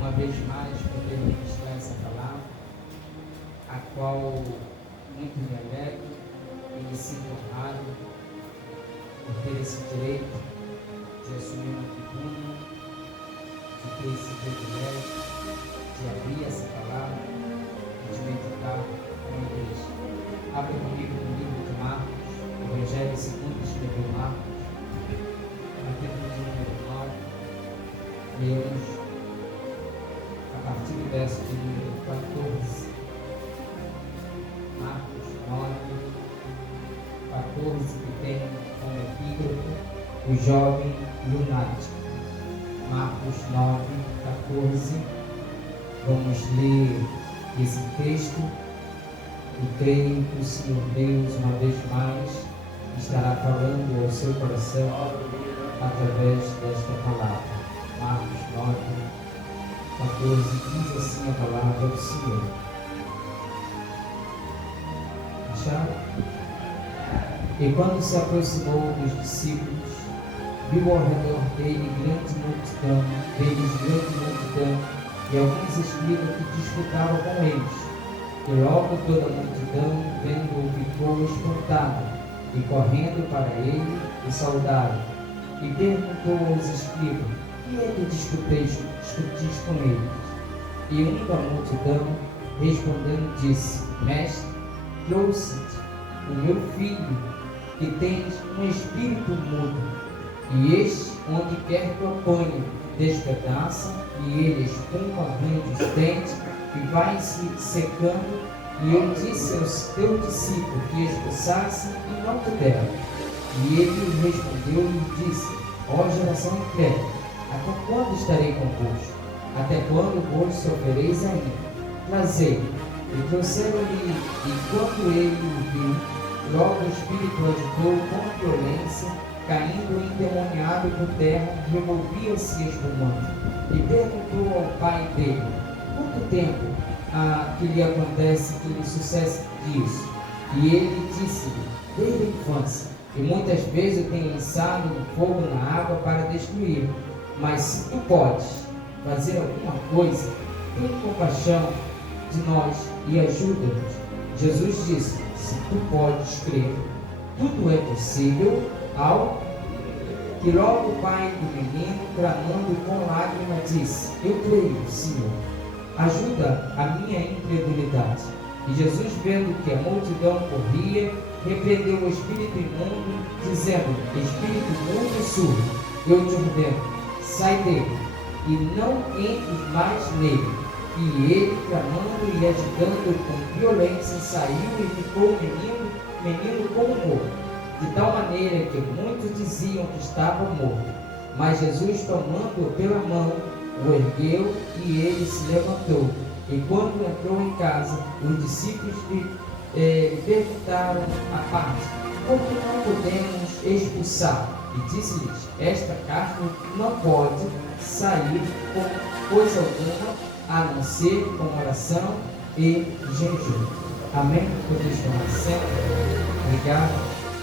uma vez mais poder ministrar essa palavra, a qual muito me alegro e me sinto honrado por ter esse direito de assumir uma tribuna, de ter esse privilégio de abrir essa palavra e de meditar com a igreja. Abre comigo no livro de Marcos, o Evangelho segundo escreveu Marcos, capítulo de número 9, leamos a partir do verso de número 14. Marcos 9, 14, que tem como epígrafe o jovem lunático. Marcos 9, 14. Vamos ler esse texto e creio que o Senhor Deus, uma vez mais, estará falando ao seu coração através desta palavra. Marcos 9, 14, diz assim a palavra do Senhor. Acharam? E quando se aproximou dos discípulos, viu ao redor deles grande multidão, e alguns escribas que disputavam com eles. E logo toda a multidão, vendo-o, ficou espantada, e correndo para ele, o saudaram. E perguntou aos escribas: que é que discutis com eles? E um da multidão, respondendo, disse: Mestre, trouxe-te o meu filho, que tens um espírito mudo, e este, onde quer que o apanhe, despedaça, e ele espuma, arranca os dentes, e vai se secando. E eu disse aos teus discípulos que expulsassem, e não puderam. E ele respondeu e disse: ó geração incrédula, até quando estarei convosco? Até quando vos sofrereis ainda? Trazei-o. E trouxeram-lhe, e quando ele o viu, logo o espírito agitou com violência, caindo endemoniado por terra, revolvia-se espumando. E perguntou ao pai dele: quanto tempo que lhe acontece que lhe sucede isso? E ele disse-lhe: desde a infância, e muitas vezes eu tenho lançado no fogo na água para destruir. Mas se tu podes fazer alguma coisa, tem compaixão de nós e ajuda-nos. Jesus disse: se tu podes crer, tudo é possível ao que logo o pai do menino, clamando com lágrimas, disse: eu creio, Senhor, ajuda a minha incredulidade. E Jesus, vendo que a multidão corria, repreendeu o espírito imundo, dizendo: espírito imundo e surdo, eu te ordeno, sai dele, e não entres mais nele. E ele, clamando e agitando com violência, saiu e ficou o menino como morto, de tal maneira que muitos diziam que estava morto. Mas Jesus, tomando-o pela mão, o ergueu, e ele se levantou. E quando entrou em casa, os discípulos lhe perguntaram à parte: por que não podemos expulsar? E disse-lhes: esta carne não pode sair com coisa alguma, a não ser com oração e jejum. Amém? Podeis tomar assento. Obrigado.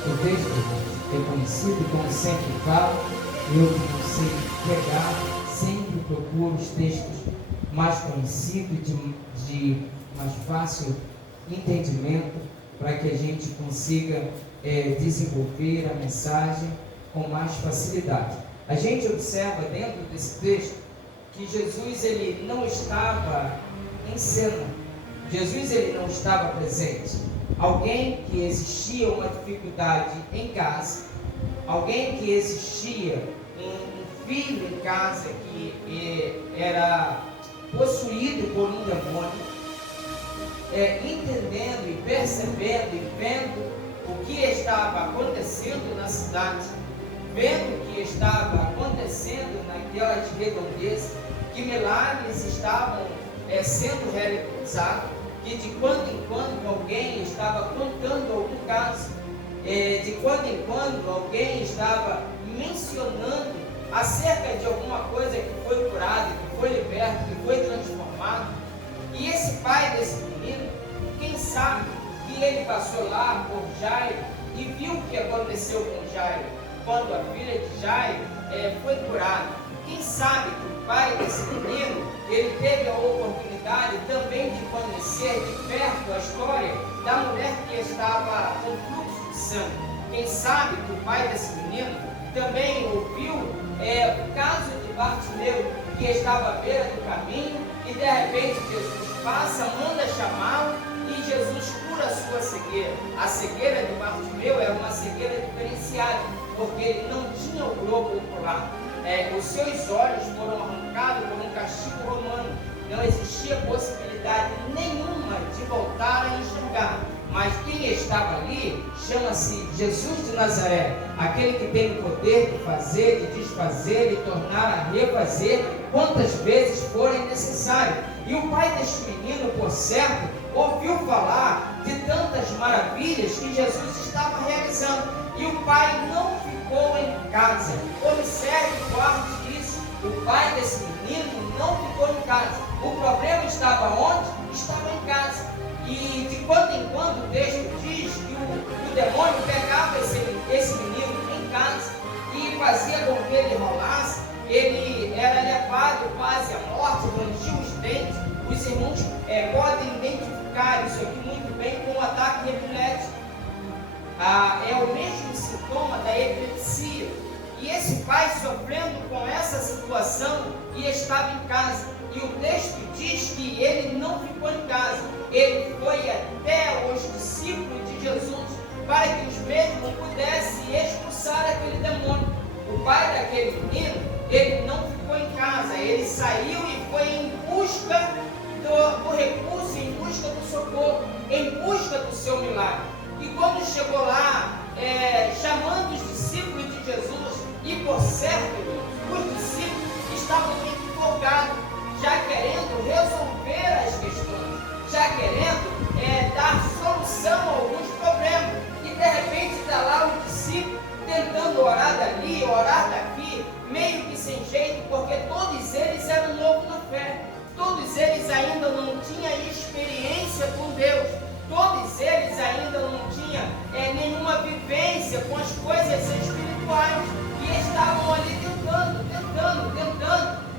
O texto é conhecido, como sempre falo, eu que não sei pregar, sempre procuro os textos mais conhecidos, de mais fácil entendimento, para que a gente consiga desenvolver a mensagem com mais facilidade. A gente observa dentro desse texto que Jesus ele não estava em cena, Jesus ele não estava presente. Alguém que existia uma dificuldade em casa, alguém que existia um filho em casa que era possuído por um demônio, entendendo e percebendo e vendo o que estava acontecendo na cidade, vendo o que estava acontecendo naquelas redondezas, que milagres estavam sendo realizados, que de quando em quando alguém estava contando algum caso, de quando em quando alguém estava mencionando acerca de alguma coisa que foi curada, que foi liberta, que foi transformada. E esse pai desse menino, quem sabe que ele passou lá por Jairo e viu o que aconteceu com Jairo, quando a filha de Jairo foi curado. Quem sabe que o pai desse menino, ele teve a oportunidade também de conhecer de perto a história da mulher que estava com fluxo de sangue. Quem sabe que o pai desse menino também ouviu o caso de Bartimeu, que estava à beira do caminho, e de repente Jesus passa, manda chamá-lo, e Jesus cura a sua cegueira. A cegueira de Bartimeu era uma cegueira diferenciada, porque ele não tinha o globo ocular. Os seus olhos foram arrancados por um castigo romano. Não existia possibilidade nenhuma de voltar a enxergar. Mas quem estava ali chama-se Jesus de Nazaré, aquele que tem o poder de fazer, de desfazer, de tornar a refazer quantas vezes forem necessário. E o pai deste menino, por certo, ouviu falar de tantas maravilhas que Jesus estava realizando. E o pai não ficou em casa. Observe e guarde isso. O pai desse menino não ficou em casa. O problema estava onde? Estava em casa. E de quando em quando o texto diz que o demônio pegava esse menino em casa e fazia com que ele rolasse. Ele era levado quase à morte, rangia os dentes. Os irmãos podem identificar isso aqui muito bem com o ataque epilético. É o mesmo sintoma da epilepsia. E esse pai sofrendo com essa situação e estava em casa. E o texto diz que ele não ficou em casa. Ele foi até os discípulos de Jesus para que os mesmos pudessem expulsar aquele demônio. O pai daquele menino, ele não ficou em casa. Ele saiu e foi em busca do recurso, em busca do socorro, em busca do seu milagre. E quando chegou lá, chamando os discípulos de Jesus, e por certo, os discípulos estavam muito empolgados, já querendo resolver as questões, já querendo dar solução a alguns problemas. E de repente está lá o discípulo tentando orar dali, orar daqui, meio que sem jeito, porque todos eles eram novos na fé. Todos eles ainda não tinham experiência com Deus. Todos eles ainda não tinham nenhuma vivência com as coisas espirituais. E estavam ali tentando.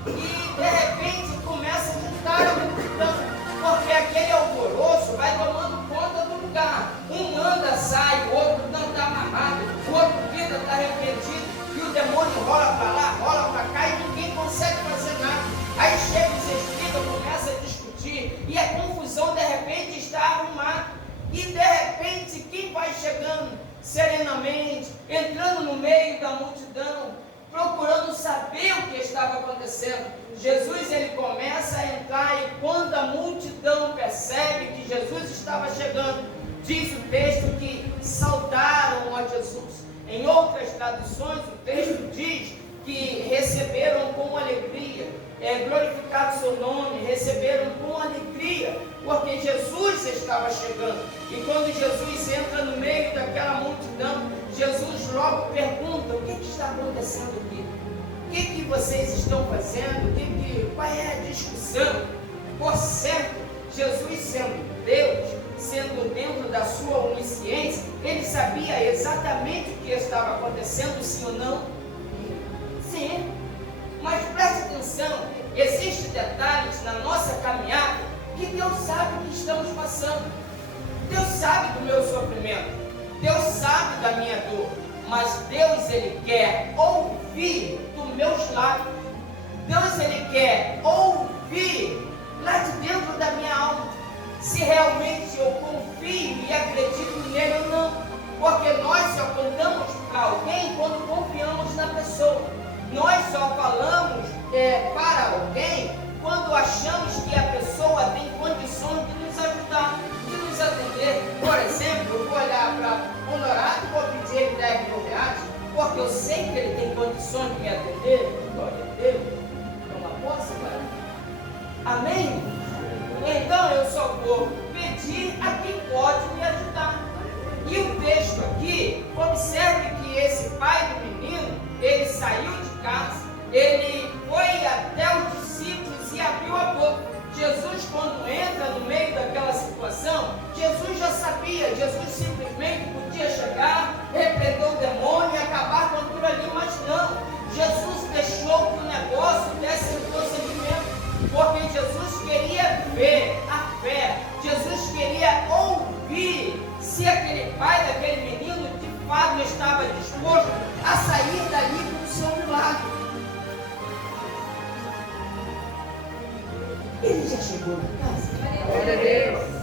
E de repente começa a juntar a multidão. Porque aquele alvoroço vai tomando conta do lugar. Um anda, sai, o outro não está amarrado, o outro vida está repreendido. E o demônio rola para lá, rola para cá e ninguém consegue fazer nada. Aí chega os espíritos, começa a discutir e a confusão de repente está arrumada. E de repente quem vai chegando serenamente, entrando no meio da multidão, procurando saber o que estava acontecendo. Jesus ele começa a entrar e quando a multidão percebe que Jesus estava chegando, diz o texto que saudaram a Jesus. Em outras traduções o texto diz que receberam com alegria, glorificado o seu nome, receberam com alegria, porque Jesus estava chegando. E quando Jesus entra no meio daquela multidão, Jesus logo pergunta: o que está acontecendo aqui? O que vocês estão fazendo? Qual é a discussão? Por certo, Jesus sendo Deus, sendo dentro da sua onisciência, ele sabia exatamente o que estava acontecendo, sim ou não? Sim. Mas preste atenção, existem detalhes na nossa caminhada que Deus sabe o que estamos passando. Deus sabe do meu sofrimento, Deus sabe da minha dor, mas Deus ele quer ouvir dos meus lábios. Deus ele quer ouvir lá de dentro da minha alma, se realmente eu confio e acredito nele ou não. Porque nós só contamos para alguém quando confiamos na pessoa. Nós só falamos para alguém quando achamos que a pessoa tem condições de nos ajudar, de nos atender. Por exemplo, eu vou olhar para o Honorado e vou pedir ele 10 mil reais, porque eu sei que ele tem condições de me atender. Glória a Deus. É uma posse, cara. Amém? Então eu só vou pedir a quem pode me ajudar. E o texto aqui, observe que esse pai do menino, ele saiu de casa, ele foi até os discípulos e abriu a boca. Jesus, quando entra no meio daquela situação, Jesus já sabia, Jesus simplesmente podia chegar, repreender o demônio e acabar com aquilo ali, mas não. Jesus ver a fé. Jesus queria ouvir se aquele pai daquele menino de fato estava disposto a sair dali com o seu milagre. Ele já chegou na casa. Glória a Deus.